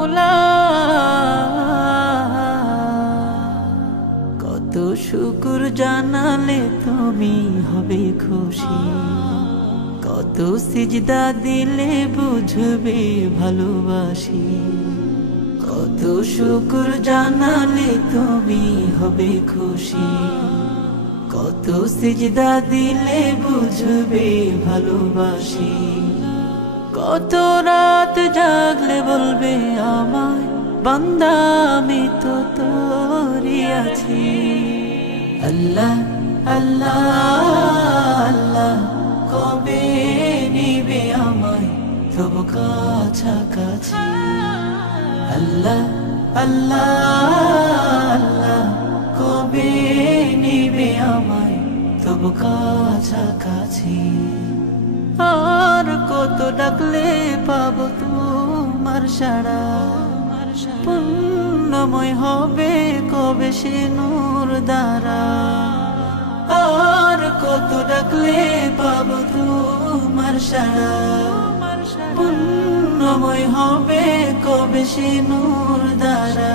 মাওলা। কত শুকর জানালে তুমি হবে খুশি, কত সিজদা দিলে বুঝবে ভালোবাসি। কত শুকর জানালে তুমি হবে খুশি, কত সিজদা দিলে বুঝবে ভালোবাসি। কত রাত জাগলে বলবে আমায় বান্দা আমি তো তোরই আছি। আল্লাহ আল্লাহ আল্লাহ কবে নিবে আমায় তবু কাছাকাছি। আল্লাহ আল্লাহ আল্লাহ কবে নিবে আমায় তবু কাছাকাছি। আর কত ডাকলে পাবো তোমার সাড়া, পুণ্যময় হবে কবে সে নূর দ্বারা। আর কত ডাকলে পাবো তোমার সাড়া, পুণ্যময় হবে কবে সে নূর দ্বারা।